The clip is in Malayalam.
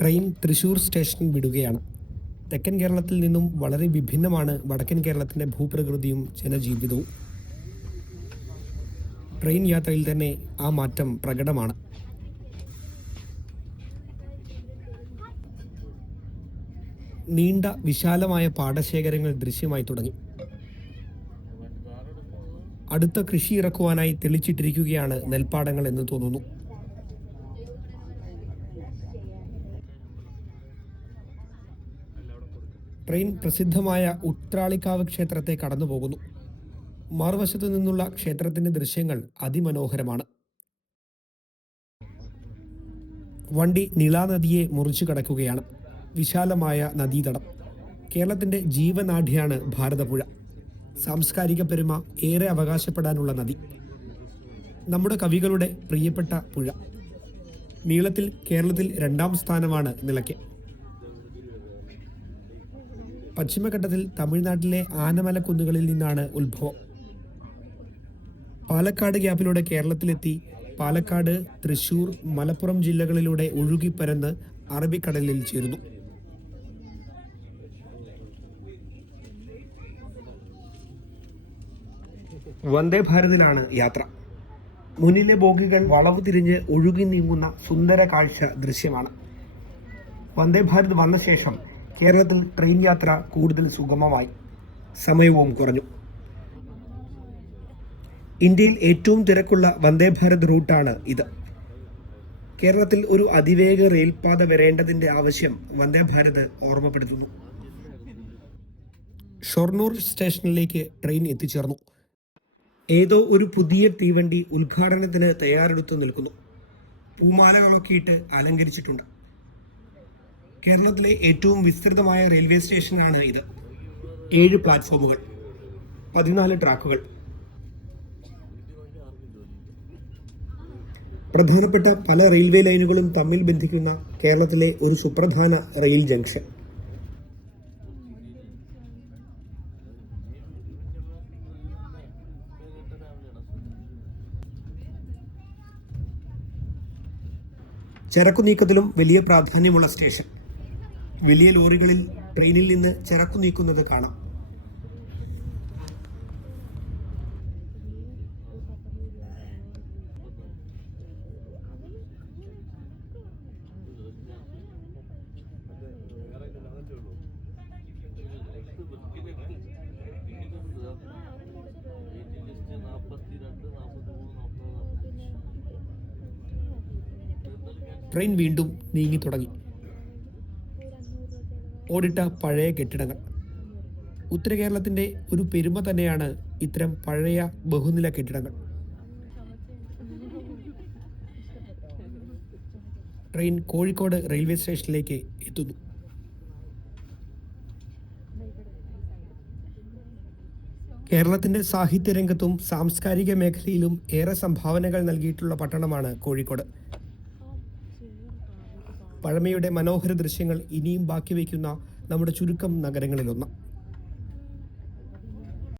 ട്രെയിൻ തൃശൂർ സ്റ്റേഷൻ വിടുകയാണ്. തെക്കൻ കേരളത്തിൽ നിന്നും വളരെ വിഭിന്നമാണ് വടക്കൻ കേരളത്തിൻ്റെ ഭൂപ്രകൃതിയും ജനജീവിതവും. ട്രെയിൻ യാത്രയിൽ തന്നെ ആ മാറ്റം പ്രകടമാണ്. നീണ്ട വിശാലമായ പാടശേഖരങ്ങൾ ദൃശ്യമായി തുടങ്ങി. അടുത്ത കൃഷി ഇറക്കുവാനായി തെളിച്ചിട്ടിരിക്കുകയാണ് നെൽപ്പാടങ്ങൾ എന്ന് തോന്നുന്നു. ട്രെയിൻ പ്രസിദ്ധമായ ഉത്രാളിക്കാവ് ക്ഷേത്രത്തെ കടന്നുപോകുന്നു. മറുവശത്തു നിന്നുള്ള ക്ഷേത്രത്തിന്റെ ദൃശ്യങ്ങൾ അതിമനോഹരമാണ്. വണ്ടി നിളാനദിയെ മുറിച്ചു കടക്കുകയാണ്. വിശാലമായ നദീതടം. കേരളത്തിന്റെ ജീവനാഡിയാണ് ഭാരതപ്പുഴ. സാംസ്കാരിക പെരുമ ഏറെ അവകാശപ്പെടാനുള്ള നദി. നമ്മുടെ കവികളുടെ പ്രിയപ്പെട്ട പുഴ. നീളത്തിൽ കേരളത്തിൽ 2ാം സ്ഥാനമാണ് നിലയ്ക്ക്. പശ്ചിമഘട്ടത്തിൽ തമിഴ്നാട്ടിലെ ആനമലക്കുന്നുകളിൽ നിന്നാണ് ഉത്ഭവം. പാലക്കാട് ഗ്യാപ്പിലൂടെ കേരളത്തിലെത്തി പാലക്കാട്, തൃശൂർ, മലപ്പുറം ജില്ലകളിലൂടെ ഒഴുകിപ്പരന്ന് അറബിക്കടലിൽ ചേരുന്നു. വന്ദേ ഭാരതിലാണ് യാത്ര. മുന്നിലെ ബോഗികൾ വളവ് തിരിഞ്ഞ് ഒഴുകി നീങ്ങുന്ന സുന്ദര കാഴ്ച ദൃശ്യമാണ്. വന്ദേ ഭാരത് വന്ന ശേഷം കേരളത്തിൽ ട്രെയിൻ യാത്ര കൂടുതൽ സുഗമമായി, സമയവും കുറഞ്ഞു. ഇന്ത്യയിൽ ഏറ്റവും തിരക്കുള്ള വന്ദേ ഭാരത് റൂട്ടാണ് ഇത്. കേരളത്തിൽ ഒരു അതിവേഗ റെയിൽപാത വരേണ്ടതിന്റെ ആവശ്യം വന്ദേ ഭാരത് ഓർമ്മപ്പെടുത്തുന്നു. ഷൊർണൂർ സ്റ്റേഷനിലേക്ക് ട്രെയിൻ എത്തിച്ചേർന്നു. ഏതോ ഒരു പുതിയ തീവണ്ടി ഉദ്ഘാടനത്തിന് തയ്യാറെടുത്തു നിൽക്കുന്നു. പൂമാലകളൊക്കെ ഇട്ട് അലങ്കരിച്ചിട്ടുണ്ട്. കേരളത്തിലെ ഏറ്റവും വിസ്തൃതമായ റെയിൽവേ സ്റ്റേഷനാണ് ഇത്. 7 പ്ലാറ്റ്ഫോമുകൾ, 14 ട്രാക്കുകൾ. പ്രധാനപ്പെട്ട പല റെയിൽവേ ലൈനുകളും തമ്മിൽ ബന്ധിക്കുന്ന കേരളത്തിലെ ഒരു സുപ്രധാന റെയിൽ ജംഗ്ഷൻ. ചരക്കു നീക്കത്തിലും വലിയ പ്രാധാന്യമുള്ള സ്റ്റേഷൻ. വലിയ ലോറികളിൽ ട്രെയിനിൽ നിന്ന് ചരക്കു നീക്കുന്നത് കാണാം. ട്രെയിൻ വീണ്ടും നീങ്ങി തുടങ്ങി. ഓടിട്ട പഴയ കെട്ടിടങ്ങൾ. ഉത്തര കേരളത്തിൻ്റെ ഒരു പെരുമ തന്നെയാണ് ഇത്തരം പഴയ ബഹുനില കെട്ടിടങ്ങൾ. ട്രെയിൻ കോഴിക്കോട് റെയിൽവേ സ്റ്റേഷനിലേക്ക് എത്തുന്നു. കേരളത്തിൻ്റെ സാഹിത്യരംഗത്തും സാംസ്കാരിക മേഖലയിലും ഏറെ സംഭാവനകൾ നൽകിയിട്ടുള്ള പട്ടണമാണ് കോഴിക്കോട്. പഴമയുടെ മനോഹര ദൃശ്യങ്ങൾ ഇനിയും ബാക്കി വയ്ക്കുന്ന നമ്മുടെ ചുരുക്കം നഗരങ്ങളിലൊന്ന്.